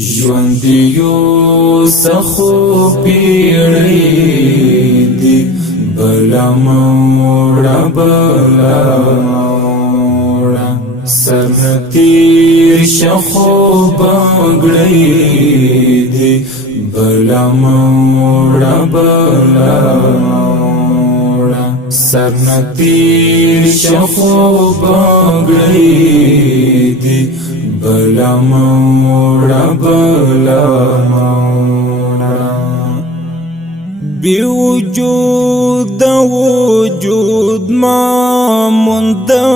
ژوندیو سخو پیړی دی بلا موړه سرتیر شخو بغړی دی بلا موړه سرتیر شخو بغړی دی بلا موړه بی وجود وجود ما مندلاریوسا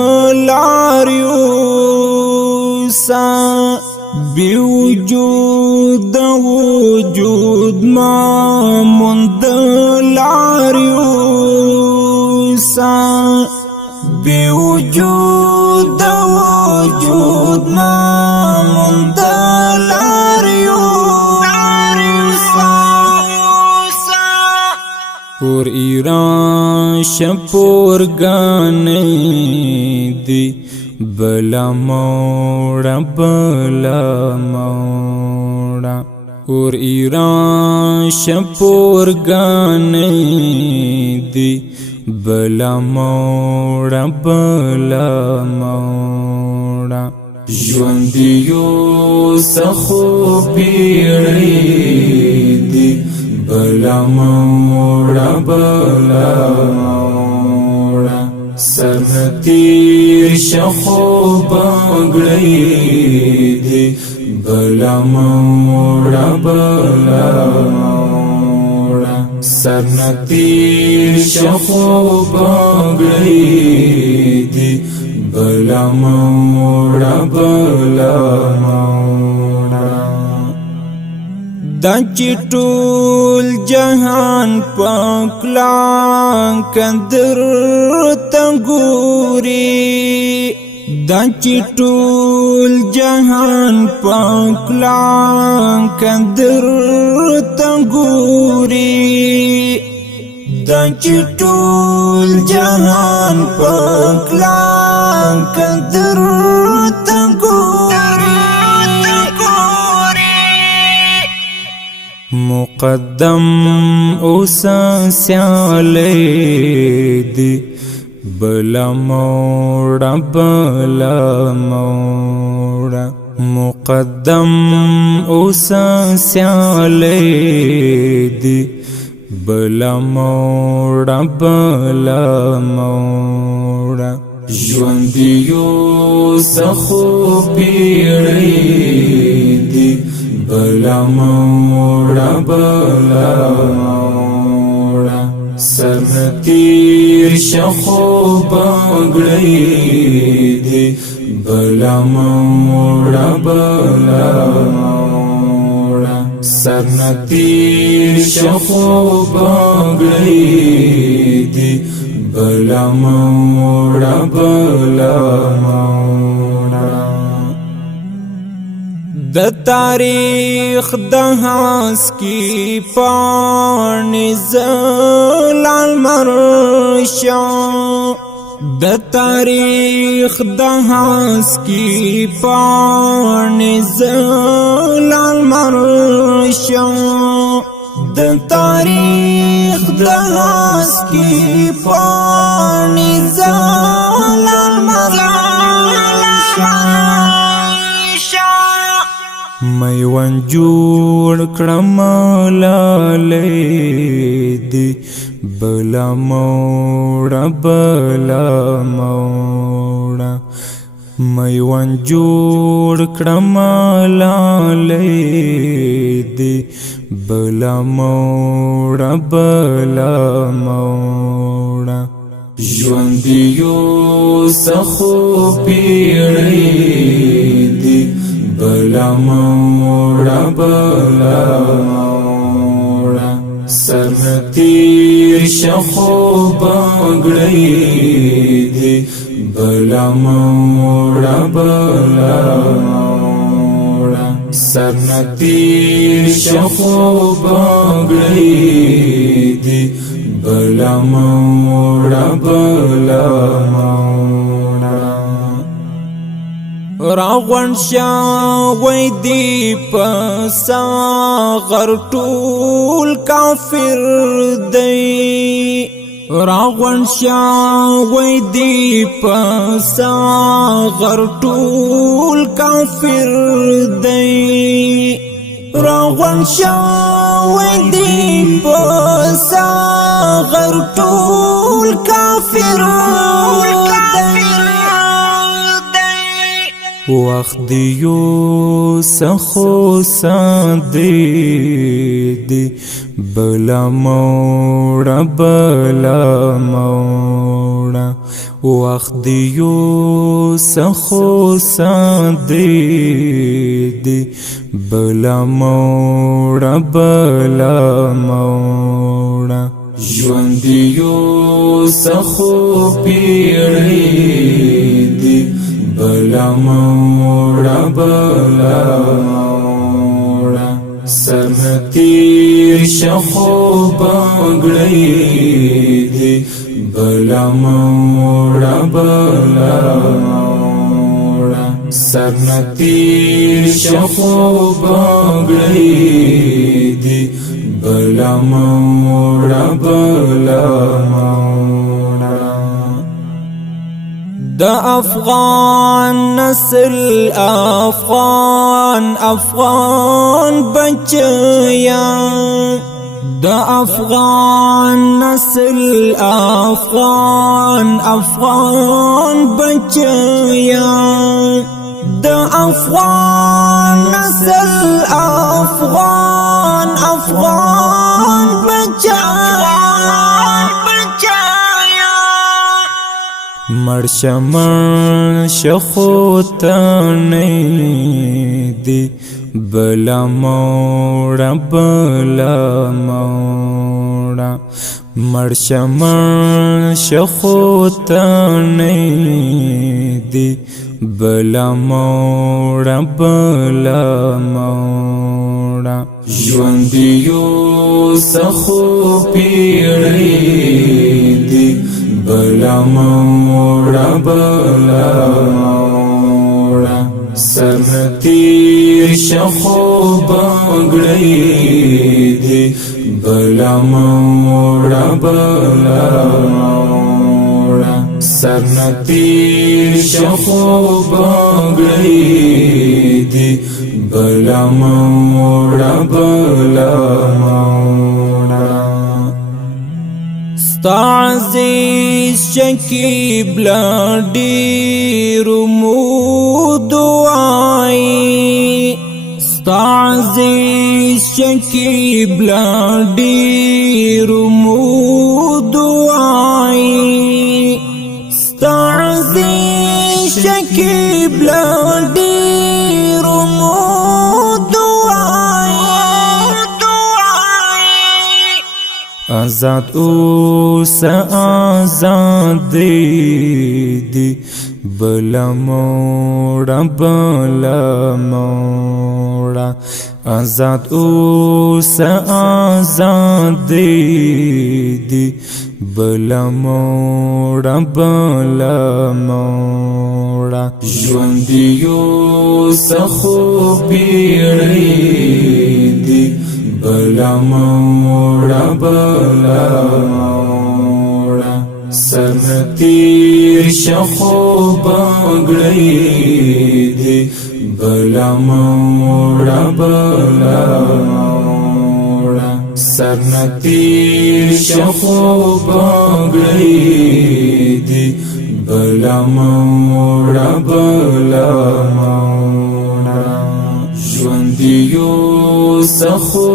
بی وجود وجود ما مندلاریوسا بی وجود وجود ما اور ایران شپور گانے دی بلا موڑا اور ایران شپور گانے دی بلا موڑا ژوندیو سخو پیړی دی بلا موړه سرتیر شخو بغړی دی بلا موړه سرتیر شخو بغړی دی بلا موړه دا چټول جهان پاکلا کندر تنګوري دا چټول جهان پاکلا کندر تنګوري دا چټول جهان پاکلا کندر مقدم اوسا سیالی دی بلا موڑا مقدم اوسا سیالی دی بلا موڑا ژوندیو سخو پیړی دی بلا موڑا سرتیر شخو بغړی دی بلا موڑا سرتیر شخو بغړی دی بلا موڑا د تاریخ د هاس کی پانی زلال مرشا د تاریخ د هاس کی پانی زلال مرشا د تاریخ د هاس کی پانی زلال مرشا میوان جوړ کړم لالی دی بلا موړه میوان جوړ کړم لالی دی بلا موړه ژوندیو سخو پیړی دی بلا موڑا سرتیر شخو بغړی دی بلا موڑا سرتیر شخو بغړی دی بلا موڑا راغون شاوی دی پسا غر ټول کافر دی راغون شاوی دی پسا غر ټول کافر دی راغون شاوی دی پسا غر ټول کافر وقت دیو سخو ساندی دی بلا موڑا وقت دیو سخو ساندی دی بلا موڑا ژوند دیو سخو پیڑی دی بلا موڑا سرنتیر شخو بانگڑی دی بلا موڑا سرنتیر شخو بانگڑی دی بلا موڑا دا افغان نسل افغان بچیا دا افغان نسل افغان بچیا دا افغان نسل افغان بچیا مرشمن شخو تانی دی بلا موڑا مرشمن شخو تانی دی بلا موڑا ژوند دیو سخو پیڑی دی بلا موڑا سرنتیر شخو بانگڑی دی بلا موڑا سرنتیر شخو بانگڑی دی بلا موڑا عزیز شکیب لڈی رمود آئی عزیز شکیب لڈی رمود آئی عزیز شکیب لڈی رمود آزاد اوس آزاد دی بلا موڑا آزاد اوس آزاد دی بلا موڑا ژوند دیو سخو پیڑی دی بلا موڑا سرنتیر شخو بانگڑی دی بلا موڑا سرنتیر شخو بانگڑی دی بلا موڑا ژوند دیو سخو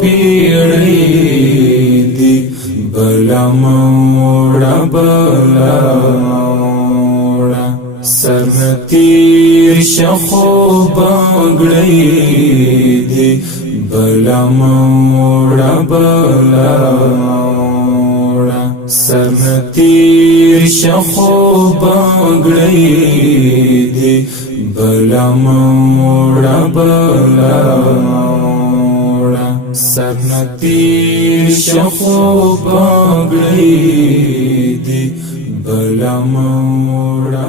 پیڑی دی بلا موڑا سرنتیر شخو بانگڑی دی بلا موڑا سرنتیر شخو بانگڑی دی بلا موڑا سرنتیر شخو بانگڑی دی بلا موڑا